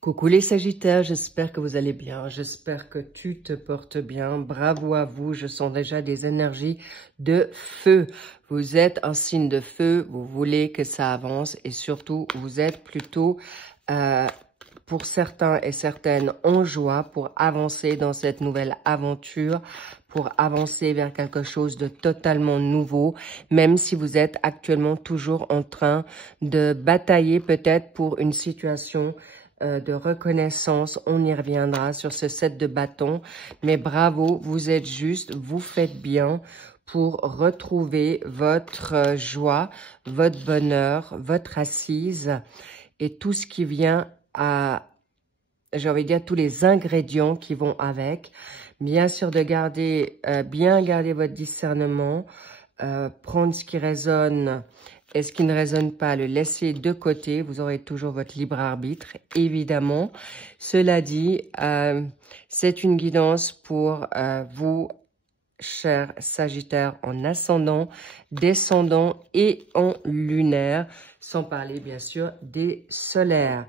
Coucou les Sagittaires, j'espère que vous allez bien, j'espère que tu te portes bien, bravo à vous, je sens déjà des énergies de feu. Vous êtes un signe de feu, vous voulez que ça avance et surtout vous êtes plutôt, pour certains et certaines, en joie pour avancer dans cette nouvelle aventure, pour avancer vers quelque chose de totalement nouveau, même si vous êtes actuellement toujours en train de batailler peut-être pour une situation de reconnaissance. On y reviendra sur ce set de bâtons, mais bravo, vous êtes juste, vous faites bien pour retrouver votre joie, votre bonheur, votre assise et tout ce qui vient à, j'ai envie de dire, tous les ingrédients qui vont avec. Bien sûr de garder, bien garder votre discernement, prendre ce qui résonne et ce qui ne résonne pas, le laisser de côté. Vous aurez toujours votre libre arbitre, évidemment. Cela dit, c'est une guidance pour vous, chers Sagittaires, en ascendant, descendant et en lunaire, sans parler bien sûr des solaires.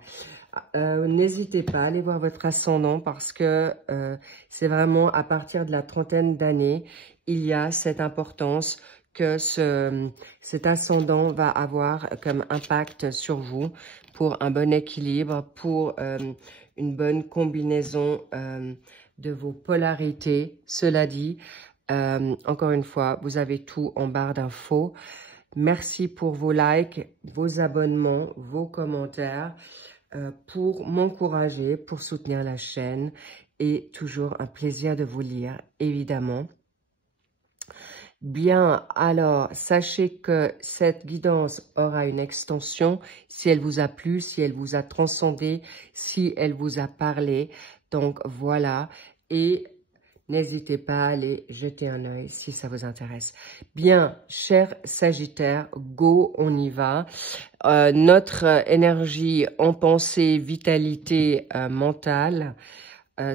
N'hésitez pas à aller voir votre ascendant parce que c'est vraiment à partir de la trentaine d'années, il y a cette importance que cet ascendant va avoir comme impact sur vous pour un bon équilibre, pour une bonne combinaison de vos polarités. Cela dit, encore une fois, vous avez tout en barre d'infos. Merci pour vos likes, vos abonnements, vos commentaires, pour m'encourager, pour soutenir la chaîne et toujours un plaisir de vous lire, évidemment. Bien, alors, sachez que cette guidance aura une extension si elle vous a plu, si elle vous a transcendé, si elle vous a parlé. Donc, voilà. Et n'hésitez pas à aller jeter un œil si ça vous intéresse. Bien, chers Sagittaires, go, on y va. Notre énergie en pensée, vitalité mentale.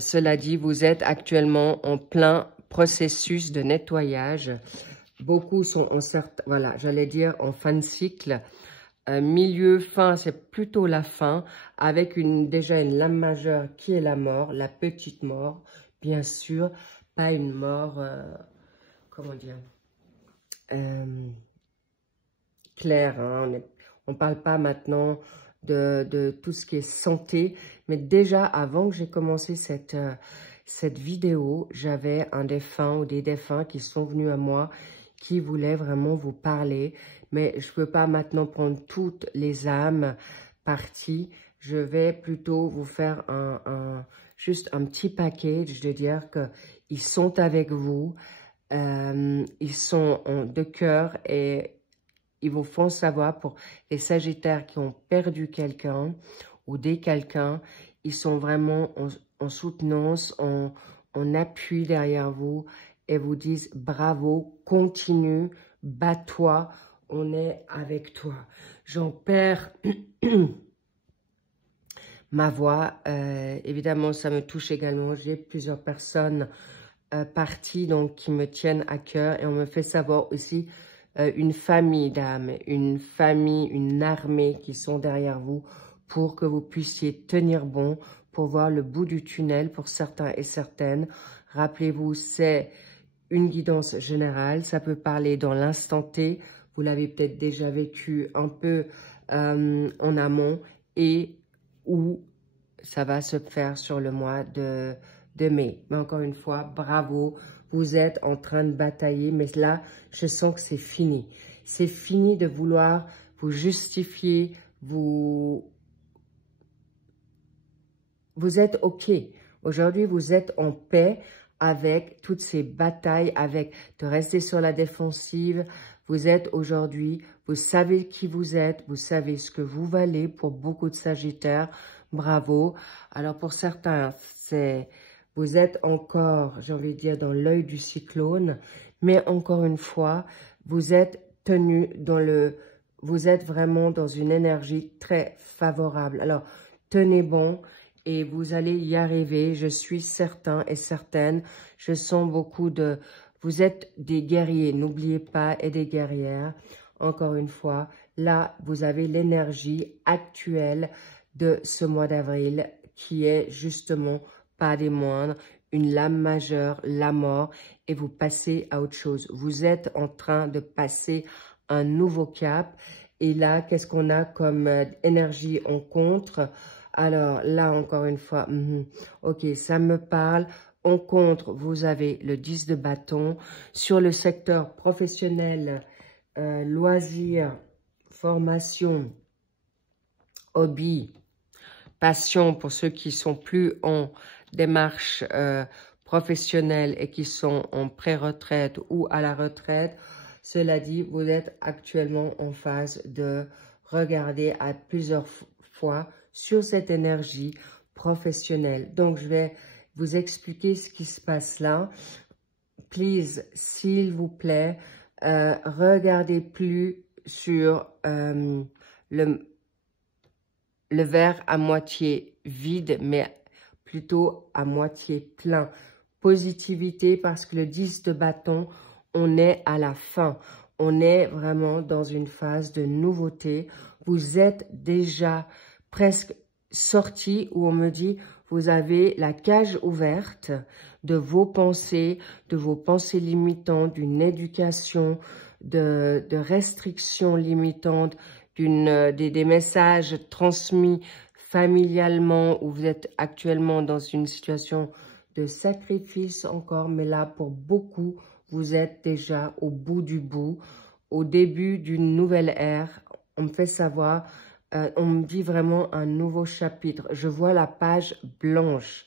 Cela dit, vous êtes actuellement en plein processus de nettoyage. Beaucoup sont en voilà, j'allais dire en fin de cycle. Milieu, fin, c'est plutôt la fin, avec déjà une lame majeure qui est la mort, la petite mort, bien sûr, pas une mort, comment dire, claire, hein, on parle pas maintenant de tout ce qui est santé, mais déjà avant que j'ai commencé cette vidéo, j'avais un défunt ou des défunts qui sont venus à moi, qui voulaient vraiment vous parler, mais je ne peux pas maintenant prendre toutes les âmes parties. Je vais plutôt vous faire juste un petit package de dire qu'ils sont avec vous, ils sont de cœur et ils vous font savoir pour les Sagittaires qui ont perdu quelqu'un ou des quelqu'un, ils sont vraiment en soutenance, en appui derrière vous et vous disent bravo, continue, bats-toi, on est avec toi. J'en perds ma voix, évidemment ça me touche également, j'ai plusieurs personnes parties donc qui me tiennent à cœur et on me fait savoir aussi une famille d'âmes, une famille, une armée qui sont derrière vous pour que vous puissiez tenir bon, pour voir le bout du tunnel pour certains et certaines. Rappelez-vous, c'est une guidance générale, ça peut parler dans l'instant T, vous l'avez peut-être déjà vécu un peu en amont et où ça va se faire sur le mois de mai. Mais encore une fois, bravo, vous êtes en train de batailler, mais là, je sens que c'est fini. C'est fini de vouloir vous justifier, vous êtes OK. Aujourd'hui, vous êtes en paix avec toutes ces batailles, avec de rester sur la défensive. Vous êtes aujourd'hui, vous savez qui vous êtes, vous savez ce que vous valez pour beaucoup de Sagittaires. Bravo. Alors pour certains, vous êtes encore, j'ai envie de dire, dans l'œil du cyclone. Mais encore une fois, vous êtes tenu vous êtes vraiment dans une énergie très favorable. Alors, tenez bon. Et vous allez y arriver, je suis certain et certaine. Je sens beaucoup vous êtes des guerriers, n'oubliez pas, et des guerrières. Encore une fois, là, vous avez l'énergie actuelle de ce mois d'avril qui est justement pas des moindres, une lame majeure, la mort, et vous passez à autre chose. Vous êtes en train de passer un nouveau cap. Et là, qu'est-ce qu'on a comme énergie en contre? Alors là, encore une fois, ok, ça me parle. En contre, vous avez le 10 de bâton. Sur le secteur professionnel, loisirs, formation, hobby, passion pour ceux qui sont plus en démarche professionnelle et qui sont en pré-retraite ou à la retraite. Cela dit, vous êtes actuellement en phase de regarder à plusieurs fois sur cette énergie professionnelle. Donc, je vais vous expliquer ce qui se passe là. Please, s'il vous plaît, regardez plus sur le verre à moitié vide, mais plutôt à moitié plein. Positivité, parce que le 10 de bâton, on est à la fin. On est vraiment dans une phase de nouveauté. Vous êtes déjà presque sorti où on me dit, vous avez la cage ouverte de vos pensées limitantes, d'une éducation, de restrictions limitantes, des messages transmis familialement, où vous êtes actuellement dans une situation de sacrifice encore, mais là, pour beaucoup, vous êtes déjà au bout du bout, au début d'une nouvelle ère. On me fait savoir, on me dit vraiment un nouveau chapitre. Je vois la page blanche.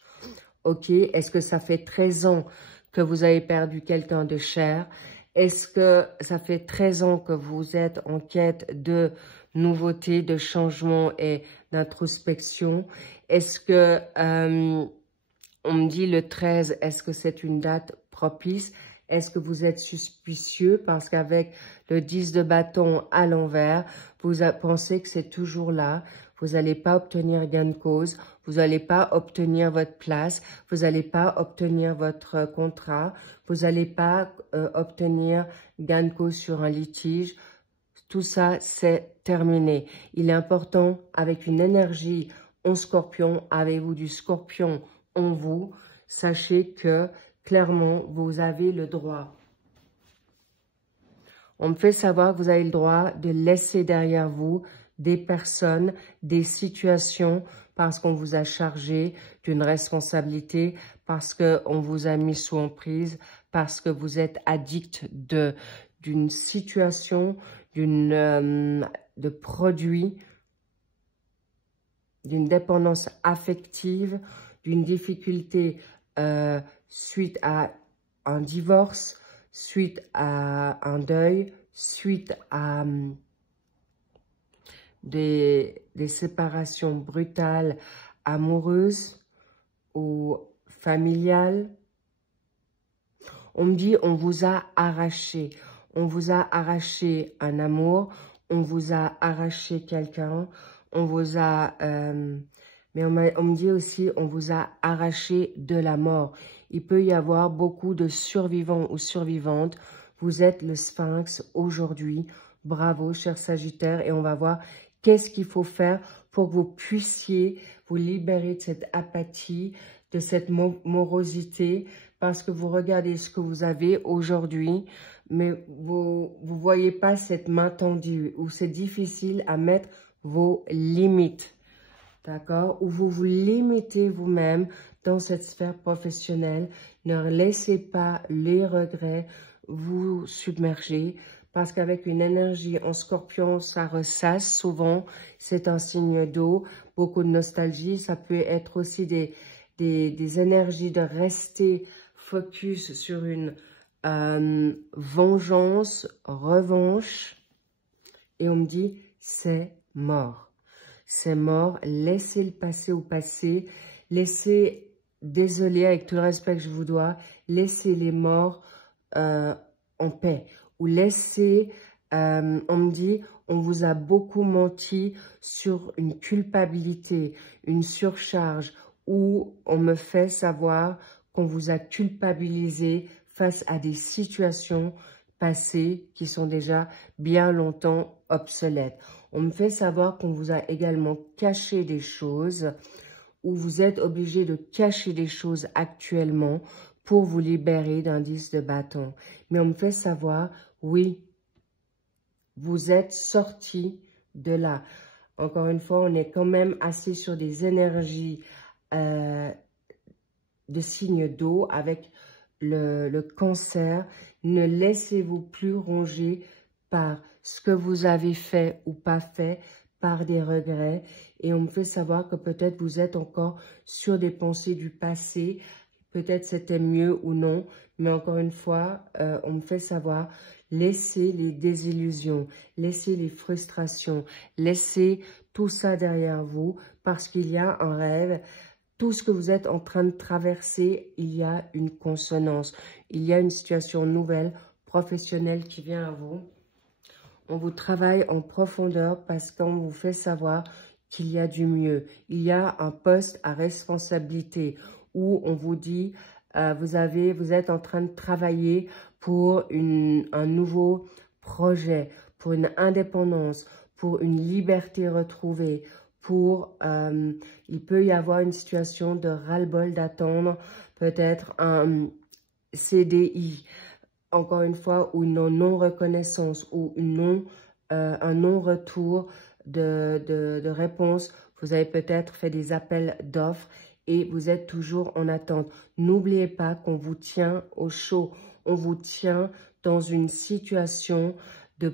Ok, est-ce que ça fait 13 ans que vous avez perdu quelqu'un de cher? Est-ce que ça fait 13 ans que vous êtes en quête de nouveauté, de changement et d'introspection? Est-ce que, on me dit le 13, est-ce que c'est une date propice? Est-ce que vous êtes suspicieux parce qu'avec le 10 de bâton à l'envers, vous pensez que c'est toujours là? Vous n'allez pas obtenir gain de cause, vous n'allez pas obtenir votre place, vous n'allez pas obtenir votre contrat, vous n'allez pas obtenir gain de cause sur un litige. Tout ça, c'est terminé. Il est important, avec une énergie en scorpion, avez-vous du scorpion en vous, sachez que clairement, vous avez le droit. On me fait savoir que vous avez le droit de laisser derrière vous des personnes, des situations, parce qu'on vous a chargé d'une responsabilité, parce qu'on vous a mis sous emprise, parce que vous êtes addict d'une situation, de produits, d'une dépendance affective, d'une difficulté suite à un divorce, suite à un deuil, suite à des séparations brutales, amoureuses ou familiales. On me dit, on vous a arraché. On vous a arraché un amour, on vous a arraché quelqu'un, on vous a... mais on me dit aussi, on vous a arraché de la mort. Il peut y avoir beaucoup de survivants ou survivantes. Vous êtes le sphinx aujourd'hui. Bravo, cher Sagittaire. Et on va voir qu'est-ce qu'il faut faire pour que vous puissiez vous libérer de cette apathie, de cette morosité. Parce que vous regardez ce que vous avez aujourd'hui, mais vous ne voyez pas cette main tendue, où c'est difficile à mettre vos limites. D'accord? Où vous vous limitez vous-même dans cette sphère professionnelle. Ne laissez pas les regrets vous submerger. Parce qu'avec une énergie en scorpion, ça ressasse souvent. C'est un signe d'eau. Beaucoup de nostalgie. Ça peut être aussi des énergies de rester focus sur une vengeance, revanche. Et on me dit, c'est mort. C'est mort, laissez le passé au passé, laissez, désolé avec tout le respect que je vous dois, laissez les morts en paix. Ou laissez, on me dit, on vous a beaucoup menti sur une culpabilité, une surcharge, où on me fait savoir qu'on vous a culpabilisé face à des situations passées qui sont déjà bien longtemps obsolètes. On me fait savoir qu'on vous a également caché des choses où vous êtes obligé de cacher des choses actuellement pour vous libérer d'un 10 de bâton. Mais on me fait savoir, oui, vous êtes sorti de là. Encore une fois, on est quand même assez sur des énergies de signes d'eau avec le cancer. Ne laissez-vous plus ronger par ce que vous avez fait ou pas fait, par des regrets. Et on me fait savoir que peut-être vous êtes encore sur des pensées du passé. Peut-être c'était mieux ou non. Mais encore une fois, on me fait savoir, laissez les désillusions, laissez les frustrations, laissez tout ça derrière vous parce qu'il y a un rêve. Tout ce que vous êtes en train de traverser, il y a une consonance. Il y a une situation nouvelle, professionnelle qui vient à vous. On vous travaille en profondeur parce qu'on vous fait savoir qu'il y a du mieux. Il y a un poste à responsabilité où on vous dit, vous êtes en train de travailler pour un nouveau projet, pour une indépendance, pour une liberté retrouvée, il peut y avoir une situation de ras-le-bol d'attendre, peut-être un CDI, encore une fois, ou une non-reconnaissance, ou un non-retour de réponse. Vous avez peut-être fait des appels d'offres et vous êtes toujours en attente. N'oubliez pas qu'on vous tient au chaud. On vous tient dans une situation de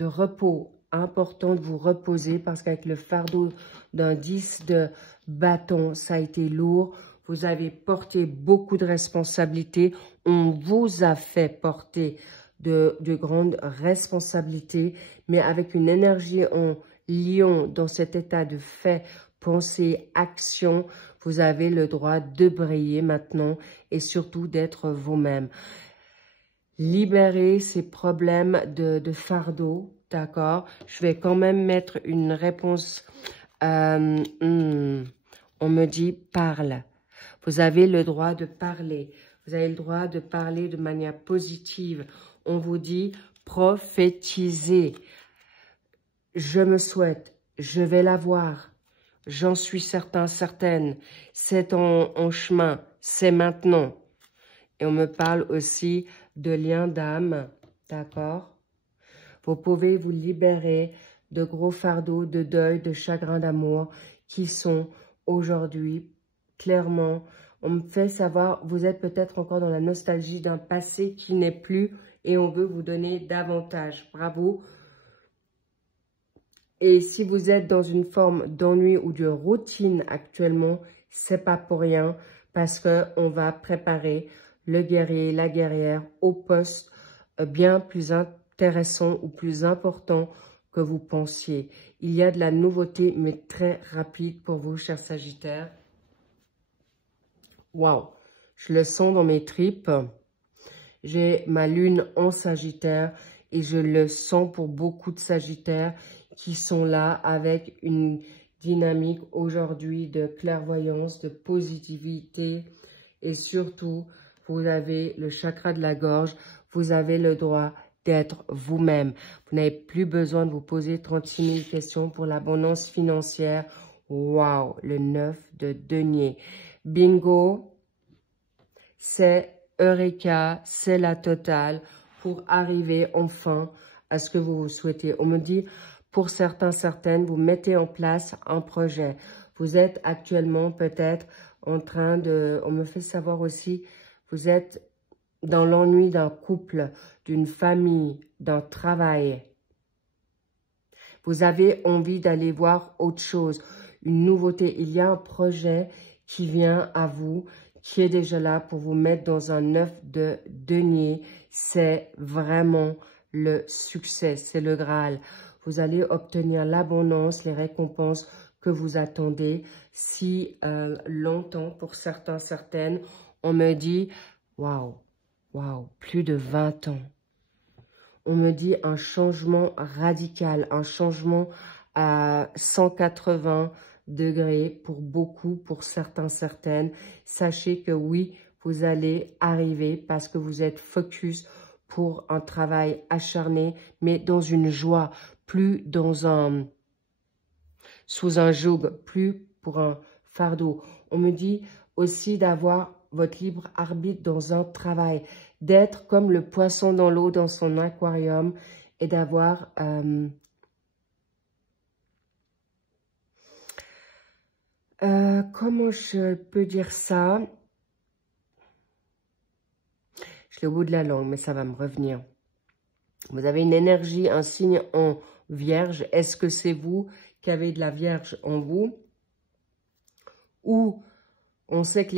repos. Important de vous reposer parce qu'avec le fardeau d'un 10 de bâton, ça a été lourd. Vous avez porté beaucoup de responsabilités. On vous a fait porter de grandes responsabilités, mais avec une énergie en lion dans cet état de fait, pensée, action, vous avez le droit de briller maintenant et surtout d'être vous-même. Libérez ces problèmes de fardeau, d'accord? Je vais quand même mettre une réponse. On me dit parle. Vous avez le droit de parler. Vous avez le droit de parler de manière positive. On vous dit prophétiser. Je me souhaite, je vais l'avoir. J'en suis certain, certaine. C'est en chemin, c'est maintenant. Et on me parle aussi de lien d'âme, d'accord? Vous pouvez vous libérer de gros fardeaux, de deuil, de chagrin d'amour qui sont aujourd'hui clairement. On me fait savoir, vous êtes peut-être encore dans la nostalgie d'un passé qui n'est plus et on veut vous donner davantage. Bravo. Et si vous êtes dans une forme d'ennui ou de routine actuellement, c'est pas pour rien parce que on va préparer le guerrier, la guerrière au poste bien plus intéressant ou plus important que vous pensiez. Il y a de la nouveauté, mais très rapide pour vous, chers Sagittaires. Waouh, je le sens dans mes tripes. J'ai ma lune en Sagittaire et je le sens pour beaucoup de Sagittaires qui sont là avec une dynamique aujourd'hui de clairvoyance, de positivité et surtout, vous avez le chakra de la gorge, vous avez le droit d'être vous-même. Vous n'avez plus besoin de vous poser 36 000 questions pour l'abondance financière. Waouh, le 9 de denier. Bingo, c'est Eureka, c'est la totale pour arriver enfin à ce que vous souhaitez. On me dit, pour certains, certaines, vous mettez en place un projet. Vous êtes actuellement peut-être en train de... On me fait savoir aussi, vous êtes dans l'ennui d'un couple, d'une famille, d'un travail. Vous avez envie d'aller voir autre chose, une nouveauté. Il y a un projet qui vient à vous, qui est déjà là pour vous mettre dans un 9 de denier. C'est vraiment le succès, c'est le Graal. Vous allez obtenir l'abondance, les récompenses que vous attendez si longtemps pour certains, certaines. On me dit, waouh, waouh, plus de 20 ans. On me dit un changement radical, un changement à 180 degrés pour beaucoup, pour certains, certaines. Sachez que oui, vous allez arriver parce que vous êtes focus pour un travail acharné, mais dans une joie, plus dans sous un joug, plus pour un fardeau. On me dit aussi d'avoir votre libre arbitre dans un travail, d'être comme le poisson dans l'eau dans son aquarium et d'avoir... comment je peux dire ça? Je l'ai au bout de la langue, mais ça va me revenir. Vous avez une énergie, un signe en vierge. Est-ce que c'est vous qui avez de la vierge en vous? Ou on sait que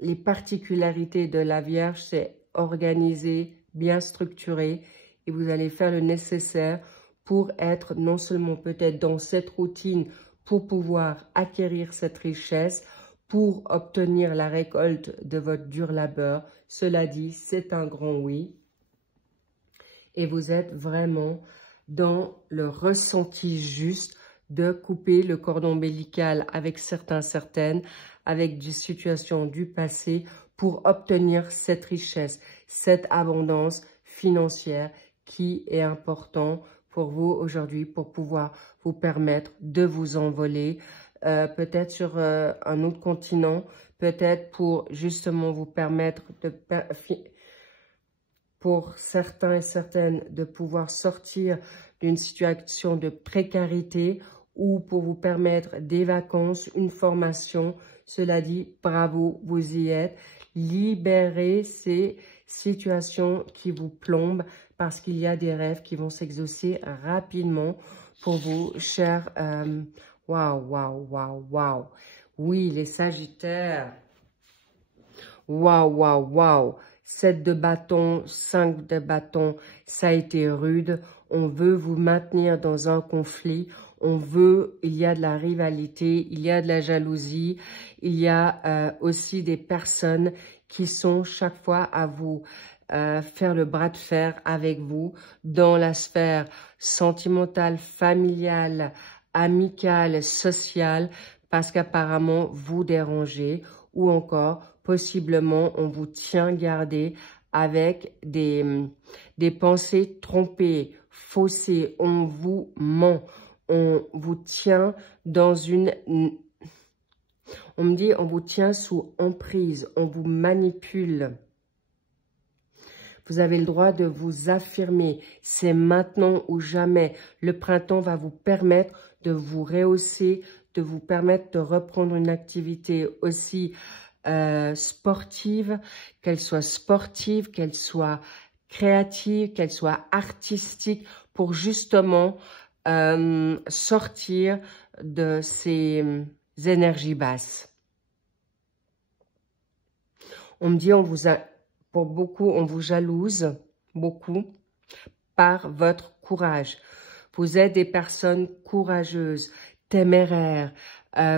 les particularités de la vierge, c'est organisé, bien structuré. Et vous allez faire le nécessaire pour être non seulement peut-être dans cette routine, pour pouvoir acquérir cette richesse, pour obtenir la récolte de votre dur labeur. Cela dit, c'est un grand oui. Et vous êtes vraiment dans le ressenti juste de couper le cordon ombilical avec certaines, avec des situations du passé pour obtenir cette richesse, cette abondance financière qui est important pour vous aujourd'hui pour pouvoir vous permettre de vous envoler, peut-être sur un autre continent, peut-être pour justement vous permettre de... pour certains et certaines de pouvoir sortir d'une situation de précarité ou pour vous permettre des vacances, une formation. Cela dit, bravo, vous y êtes. Libérez ces situations qui vous plombent parce qu'il y a des rêves qui vont s'exaucer rapidement pour vous, chers. Waouh, waouh, waouh, waouh. Oui, les Sagittaires. Waouh, waouh, waouh. 7 de bâton, 5 de bâton, ça a été rude. On veut vous maintenir dans un conflit. Il y a de la rivalité, il y a de la jalousie. Il y a aussi des personnes qui sont chaque fois à vous faire le bras de fer avec vous dans la sphère sentimentale, familiale, amicale, sociale, parce qu'apparemment vous dérangez ou encore possiblement, on vous tient gardé avec des pensées trompées, faussées. On vous ment. On vous tient dans une... On me dit, on vous tient sous emprise. On vous manipule. Vous avez le droit de vous affirmer. C'est maintenant ou jamais. Le printemps va vous permettre de vous rehausser, de vous permettre de reprendre une activité aussi sportive, qu'elle soit créative, qu'elle soit artistique, pour justement sortir de ces énergies basses. On me dit, pour beaucoup, on vous jalouse, beaucoup, par votre courage. Vous êtes des personnes courageuses, téméraires.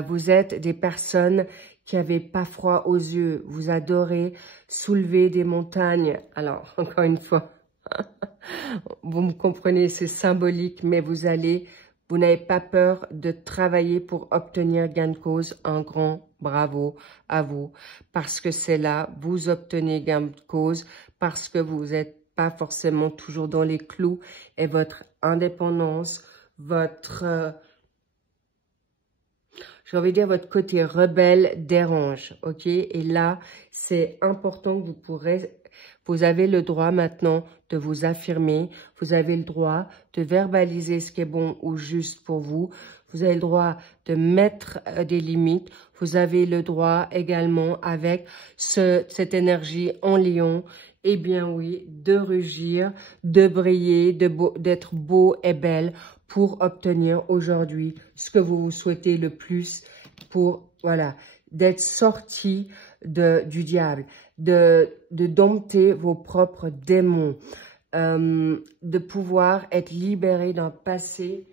Vous êtes des personnes qui n'avez pas froid aux yeux. Vous adorez soulever des montagnes. Alors, encore une fois, vous me comprenez, c'est symbolique, mais vous n'avez pas peur de travailler pour obtenir gain de cause. Un grand bravo à vous, parce que c'est là, vous obtenez gain de cause, parce que vous n'êtes pas forcément toujours dans les clous, et votre indépendance, votre... j'ai envie de dire votre côté rebelle dérange, ok? Et là, c'est important que vous avez le droit maintenant de vous affirmer. Vous avez le droit de verbaliser ce qui est bon ou juste pour vous. Vous avez le droit de mettre des limites. Vous avez le droit également, avec cette énergie en lion, eh bien oui, de rugir, de briller, d'être beau et belle pour obtenir aujourd'hui ce que vous souhaitez le plus, pour, voilà, d'être sorti du diable, de dompter vos propres démons, de pouvoir être libéré d'un passé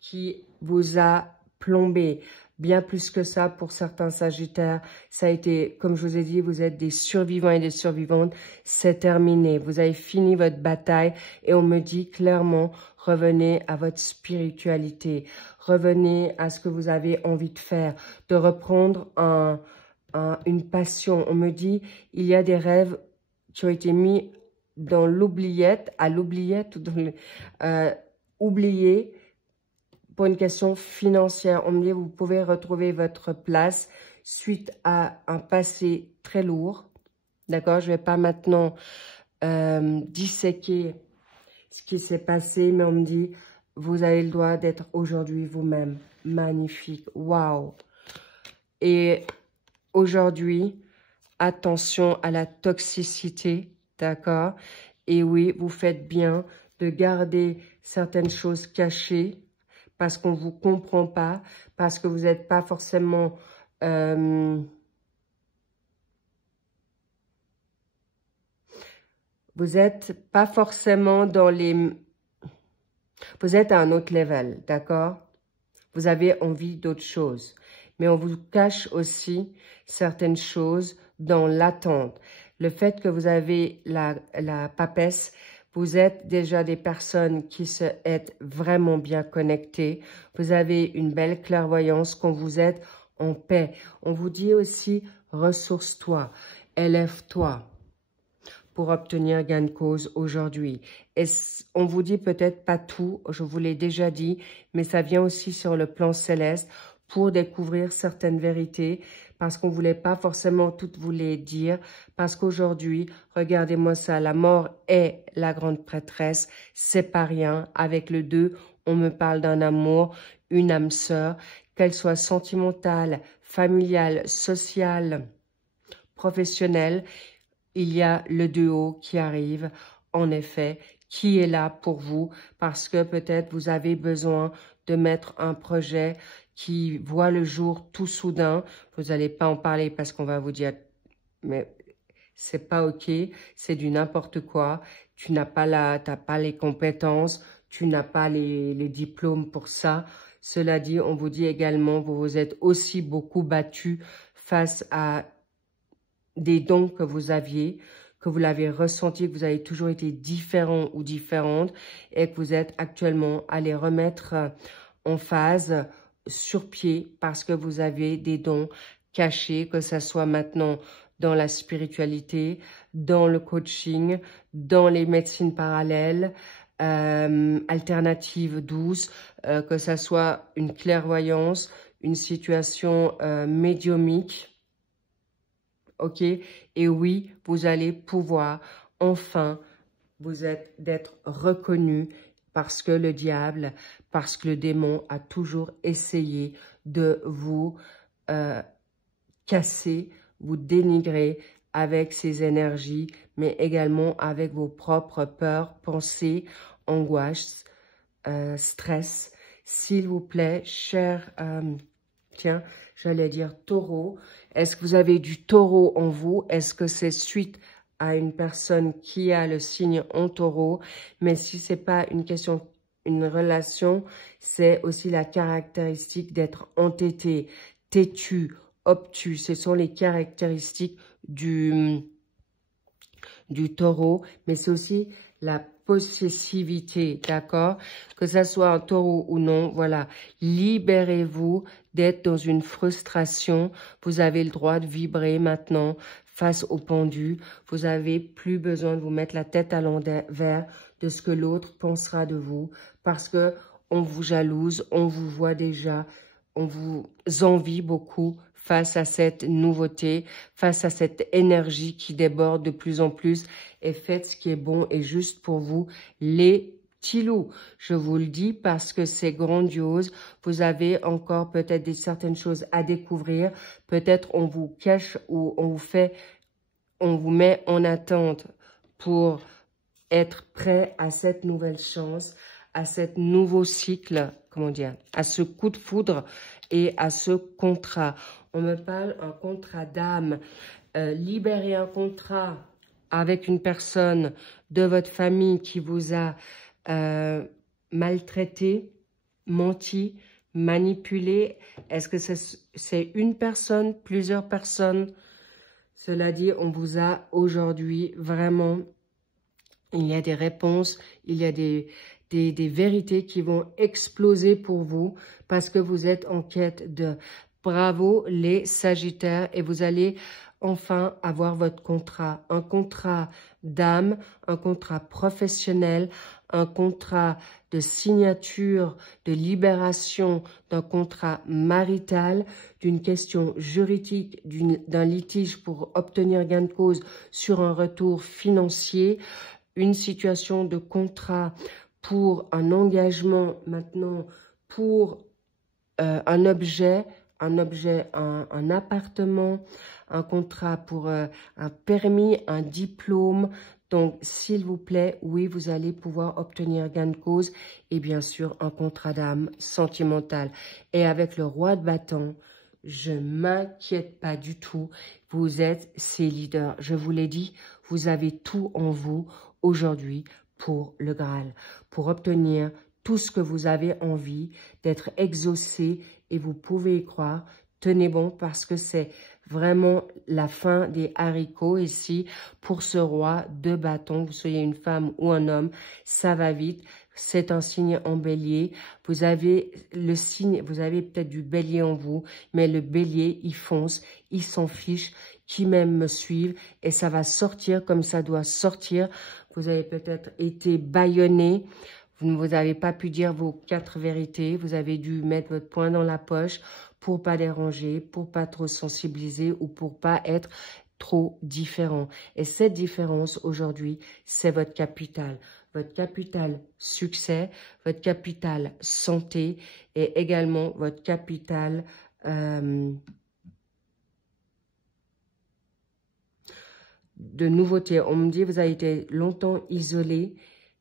qui vous a plombé. Bien plus que ça, pour certains Sagittaires, ça a été, comme je vous ai dit, vous êtes des survivants et des survivantes. C'est terminé. Vous avez fini votre bataille et on me dit clairement, revenez à votre spiritualité. Revenez à ce que vous avez envie de faire, de reprendre une passion. On me dit, il y a des rêves qui ont été mis dans l'oubliette, ou oubliés, pour une question financière. On me dit, vous pouvez retrouver votre place suite à un passé très lourd. D'accord? Je ne vais pas maintenant disséquer ce qui s'est passé, mais on me dit, vous avez le droit d'être aujourd'hui vous-même. Magnifique. Waouh! Et aujourd'hui, attention à la toxicité, d'accord? Et oui, vous faites bien de garder certaines choses cachées parce qu'on ne vous comprend pas, parce que vous n'êtes pas forcément... vous n'êtes pas forcément dans les... Vous êtes à un autre level, d'accord? Vous avez envie d'autre chose. Mais on vous cache aussi certaines choses dans l'attente. Le fait que vous avez la papesse, vous êtes déjà des personnes qui se êtes vraiment bien connectées. Vous avez une belle clairvoyance, qu'on vous êtes en paix. On vous dit aussi, ressource-toi, élève-toi pour obtenir gain de cause aujourd'hui. Et on vous dit peut-être pas tout, je vous l'ai déjà dit, mais ça vient aussi sur le plan céleste pour découvrir certaines vérités, parce qu'on ne voulait pas forcément toutes vous les dire, parce qu'aujourd'hui, regardez-moi ça, la mort est la grande prêtresse, c'est pas rien. Avec le 2, on me parle d'un amour, une âme sœur, qu'elle soit sentimentale, familiale, sociale, professionnelle. Il y a le duo qui arrive, en effet, qui est là pour vous, parce que peut-être vous avez besoin de mettre un projet qui voit le jour tout soudain. Vous n'allez pas en parler parce qu'on va vous dire, mais c'est pas ok, c'est du n'importe quoi, tu n'as pas t'as pas les compétences, tu n'as pas les diplômes pour ça. Cela dit, on vous dit également, vous vous êtes aussi beaucoup battu face à des dons que vous aviez, que vous l'avez ressenti, que vous avez toujours été différent ou différente et que vous êtes actuellement à les remettre en phase sur pied parce que vous avez des dons cachés, que ce soit maintenant dans la spiritualité, dans le coaching, dans les médecines parallèles, alternatives douces, que ce soit une clairvoyance, une situation médiumique. Ok, et oui, vous allez pouvoir enfin d'être reconnu parce que le diable, parce que le démon a toujours essayé de vous casser, vous dénigrer avec ses énergies, mais également avec vos propres peurs, pensées, angoisses, stress. S'il vous plaît, cher, tiens, j'allais dire taureau. Est-ce que vous avez du taureau en vous? Est-ce que c'est suite à une personne qui a le signe en taureau? Mais si c'est pas une question, une relation, c'est aussi la caractéristique d'être entêté, têtu, obtus. Ce sont les caractéristiques du taureau, mais c'est aussi la possessivité, d'accord? Que ça soit un taureau ou non, voilà. Libérez-vous d'être dans une frustration. Vous avez le droit de vibrer maintenant face au pendu. Vous n'avez plus besoin de vous mettre la tête à l'envers de ce que l'autre pensera de vous parce que on vous jalouse, on vous voit déjà, on vous envie beaucoup face à cette nouveauté, face à cette énergie qui déborde de plus en plus. Et faites ce qui est bon et juste pour vous, les petits loups. Je vous le dis parce que c'est grandiose. Vous avez encore peut-être certaines choses à découvrir. Peut-être on vous cache ou on vous met en attente pour être prêt à cette nouvelle chance, à ce nouveau cycle, comment dire, à ce coup de foudre et à ce contrat. On me parle un contrat d'âme. Libérer un contrat avec une personne de votre famille qui vous a maltraité, menti, manipulé. Est-ce que c'est une personne, plusieurs personnes? Cela dit, on vous a aujourd'hui vraiment, il y a des réponses, il y a des vérités qui vont exploser pour vous parce que vous êtes en quête de... Bravo les Sagittaires et vous allez enfin avoir votre contrat. Un contrat d'âme, un contrat professionnel, un contrat de signature, de libération d'un contrat marital, d'une question juridique, d'un litige pour obtenir gain de cause sur un retour financier, une situation de contrat pour un engagement maintenant, pour un objet, un appartement, un contrat pour un permis, un diplôme. Donc, s'il vous plaît, oui, vous allez pouvoir obtenir gain de cause et bien sûr, un contrat d'âme sentimental. Et avec le roi de bâton, je m'inquiète pas du tout. Vous êtes ces leaders. Je vous l'ai dit, vous avez tout en vous aujourd'hui pour le Graal, pour obtenir tout ce que vous avez envie, d'être exaucé et vous pouvez y croire. Tenez bon parce que c'est vraiment la fin des haricots ici pour ce roi de bâton. Vous soyez une femme ou un homme, ça va vite. C'est un signe en bélier. Vous avez le signe, vous avez peut-être du bélier en vous, mais le bélier, il fonce, il s'en fiche, qui même me suivent et ça va sortir comme ça doit sortir. Vous avez peut-être été bâillonné. Vous ne avez pas pu dire vos 4 vérités. Vous avez dû mettre votre poing dans la poche pour pas déranger, pour pas trop sensibiliser ou pour pas être trop différent. Et cette différence aujourd'hui, c'est votre capital. Votre capital succès, votre capital santé et également votre capital de nouveauté. On me dit vous avez été longtemps isolé.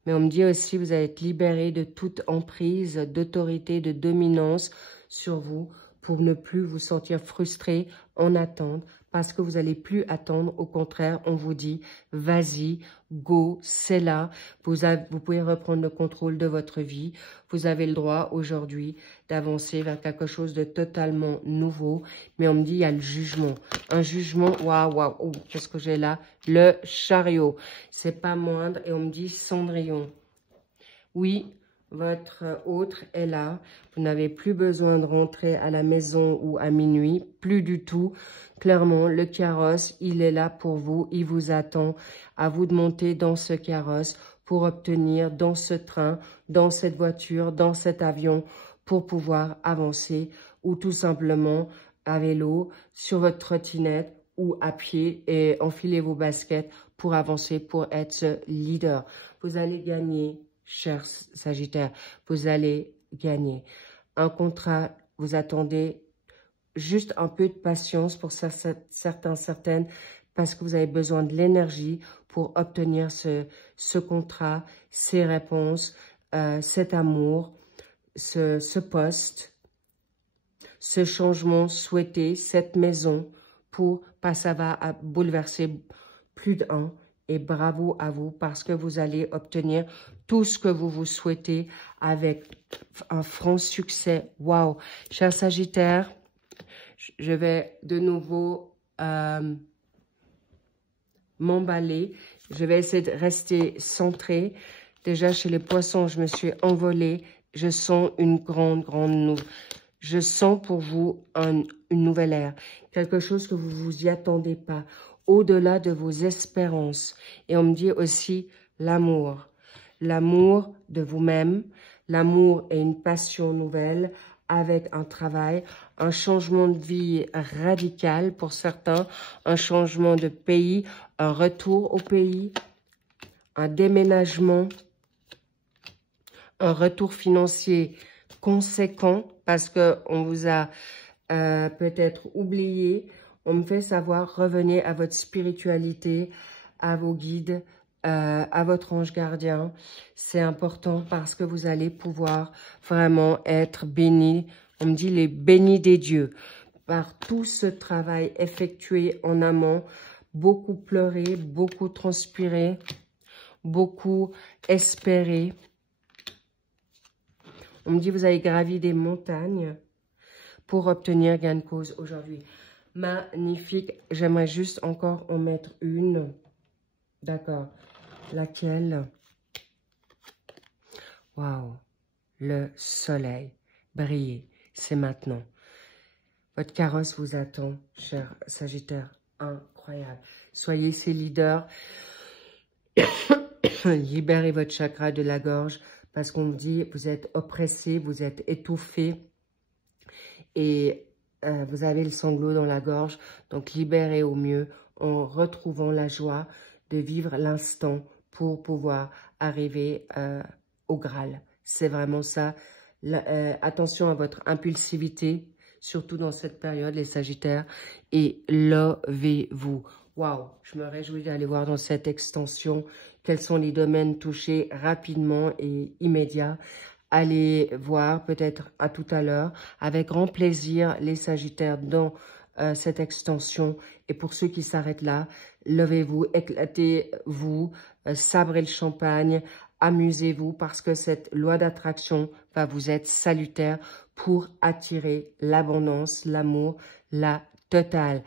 Mais on me dit aussi, vous allez être libéré de toute emprise, d'autorité, de dominance sur vous pour ne plus vous sentir frustré en attente parce que vous n'allez plus attendre. Au contraire, on vous dit, vas-y, go, c'est là. Vous pouvez reprendre le contrôle de votre vie. Vous avez le droit aujourd'hui d'avancer vers quelque chose de totalement nouveau. Mais on me dit, il y a le jugement. Un jugement, waouh, qu'est-ce que j'ai là? Le chariot. C'est pas moindre. Et on me dit, Cendrillon. Oui, votre autre est là. Vous n'avez plus besoin de rentrer à la maison ou à minuit. Plus du tout. Clairement, le carrosse, il est là pour vous. Il vous attend. À vous de monter dans ce carrosse pour obtenir dans ce train, dans cette voiture, dans cet avion, pour pouvoir avancer ou tout simplement à vélo, sur votre trottinette ou à pied et enfiler vos baskets pour avancer, pour être ce leader. Vous allez gagner, cher Sagittaire, vous allez gagner. Un contrat, vous attendez juste un peu de patience pour certains, certaines, parce que vous avez besoin de l'énergie pour obtenir ce contrat, ces réponses, cet amour, ce poste, ce changement souhaité, cette maison, parce que ça va bouleverser plus d'un. Et bravo à vous parce que vous allez obtenir tout ce que vous vous souhaitez avec un franc succès. Waouh! Cher Sagittaire, je vais de nouveau m'emballer. Je vais essayer de rester centrée. Déjà, chez les poissons, je me suis envolée. Je sens une grande je sens pour vous une nouvelle ère. Quelque chose que vous vous y attendez pas. Au-delà de vos espérances. Et on me dit aussi l'amour. L'amour de vous-même. L'amour est une passion nouvelle avec un travail, un changement de vie radical pour certains, un changement de pays, un retour au pays, un déménagement, un retour financier conséquent parce qu'on vous a peut-être oublié. On me fait savoir, revenez à votre spiritualité, à vos guides, à votre ange gardien. C'est important parce que vous allez pouvoir vraiment être bénis. On me dit les bénis des dieux. Par tout ce travail effectué en amont, beaucoup pleuré, beaucoup transpiré, beaucoup espéré. On me dit vous avez gravi des montagnes pour obtenir gain de cause aujourd'hui. Magnifique. J'aimerais juste encore en mettre une. D'accord. Laquelle? Waouh. Le soleil. Briller. C'est maintenant. Votre carrosse vous attend, cher Sagittaire. Incroyable. Soyez ces leaders. Libérez votre chakra de la gorge parce qu'on vous dit vous êtes oppressé, vous êtes étouffé et vous avez le sanglot dans la gorge. Donc, libérez au mieux en retrouvant la joie de vivre l'instant pour pouvoir arriver au Graal. C'est vraiment ça. Attention à votre impulsivité, surtout dans cette période, les Sagittaires, et lovez-vous. Waouh, je me réjouis d'aller voir dans cette extension quels sont les domaines touchés rapidement et immédiats. Allez voir peut-être à tout à l'heure, avec grand plaisir, les Sagittaires dans cette extension. Et pour ceux qui s'arrêtent là, levez-vous, éclatez-vous, sabrez le champagne, amusez-vous parce que cette loi d'attraction va vous être salutaire pour attirer l'abondance, l'amour, la totale.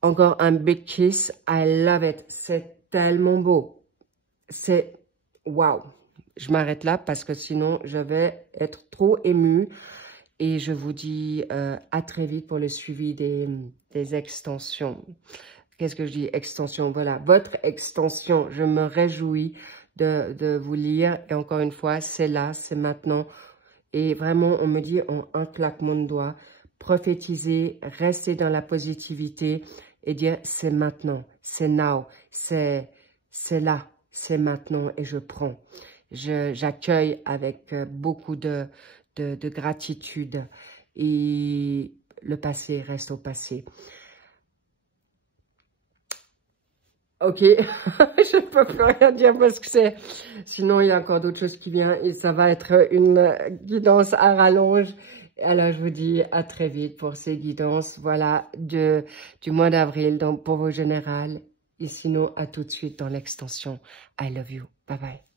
Encore un big kiss, I love it, c'est tellement beau, c'est waouh. Je m'arrête là parce que sinon je vais être trop émue et je vous dis à très vite pour le suivi des extensions. Qu'est-ce que je dis? Extension, voilà, votre extension, je me réjouis de vous lire et encore une fois, c'est là, c'est maintenant et vraiment on me dit en un claquement de doigts, prophétiser, rester dans la positivité et dire c'est maintenant, c'est now, c'est là, c'est maintenant et je prends. J'accueille avec beaucoup de gratitude et le passé reste au passé. Ok, je ne peux plus rien dire parce que c'est... Sinon, il y a encore d'autres choses qui viennent et ça va être une guidance à rallonge. Alors, je vous dis à très vite pour ces guidances, voilà, du mois d'avril pour vos générales. Et sinon, à tout de suite dans l'extension. I love you. Bye bye.